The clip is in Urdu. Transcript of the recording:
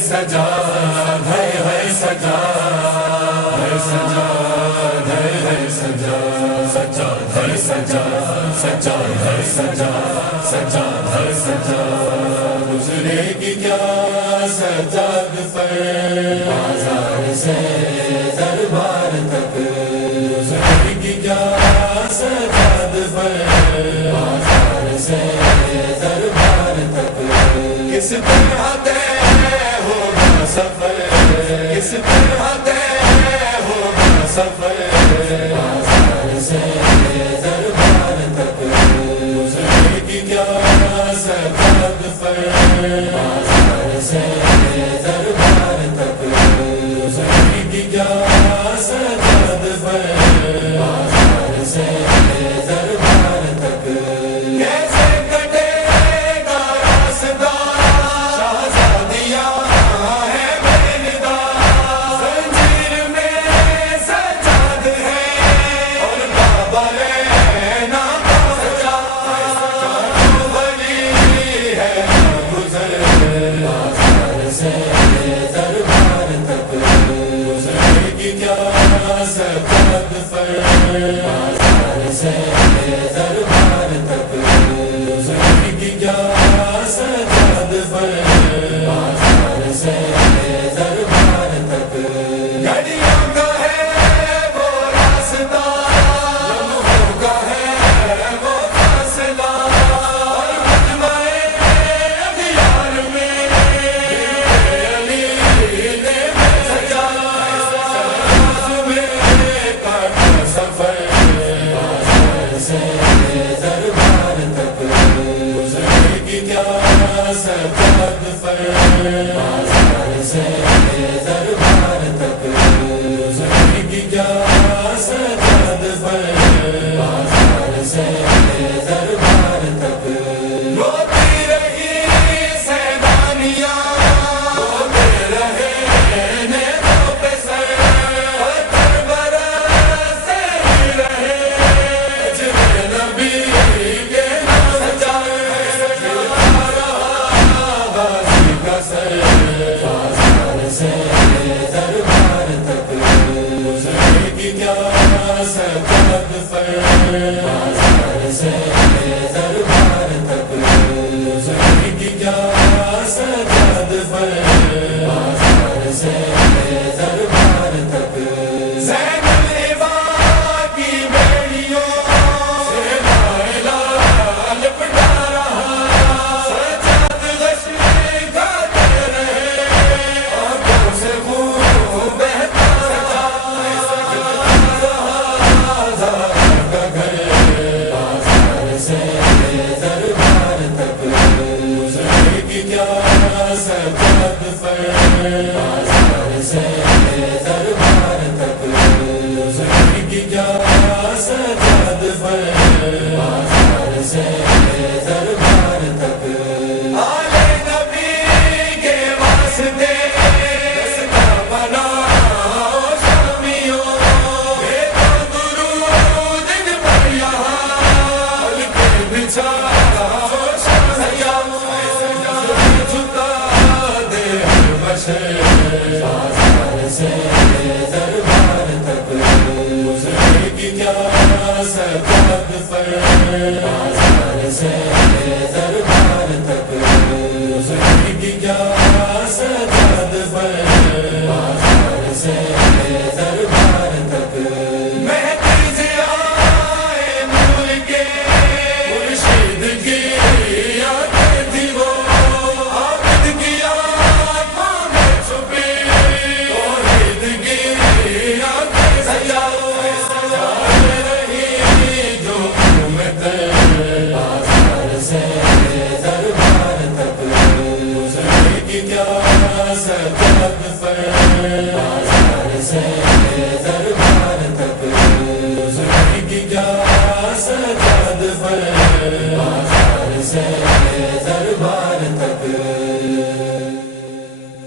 سجاد ہے سجاد ہے سجاد ہے سجاد سجاد ہے سجاد سجاد ہے سجاد سجاد ہے سجاد گزرے گی کیا سجاد پر بازار سے دربار تک گزرے گی کیا سجاد پر بازار سے دربار تک کس طرح طے ہوگا سفر کس طرح طے ہوگا سفر بازار سے دربار تک گزرے گی کیا سجاد پر بازار سے دربار تک گزرے گی کیا سجاد پر بازار سے دربار تک کیسے کٹے گا راستہ شہزادیاں ہے بے ندا زنجیر میں سجاد ہے اور بابا رہنا سجاد ولی ہے گزر بازار سے دربار تک گزرے گی کیا سجاد پر بازار سے دربار تک گزرے گی کیا سجاد پر بازار سے دربار تک گھڑیوں کا ہے وہ راستہ لمحوں کا ہے وہ فاصلہ اور مجمع اغیار میں علی نے سجا میں کاٹا سفر بازار سے دربار تک گزرے گی کیا سجاد پر بازار سے دربار تک گزرے گی کیا سجاد پر بازار سے دربار تک روتی رہی سیدانیاں روتے رہے نیتوں پہ سر پتھر برستے ہی رہے اجر نبی کے نام سجائے غازی کا سر بازار سے دربار تک گزرے گی کیا سجاد پر بازار سے دربار تک گزرے گی کیا سجاد پر بازار سے دربار تک زین العباد کی بیڑیوں سے لا الہ لپٹا رہا سجاد غشی گاتے رہے آنکھوں سے خون بہتا کا گھر بازار سے دربار تک گزرے گی کیا سجاد پر بازار سے دربار تک گزرے گی کیا سجاد پر بازار سے دربار تک آل نبی کے واسطے رستہ بناؤ شامیوں بھیجو درود ان پر یہاں ہلکے بچھاؤ شامیوں جھکا دے ہر بشر بازار سے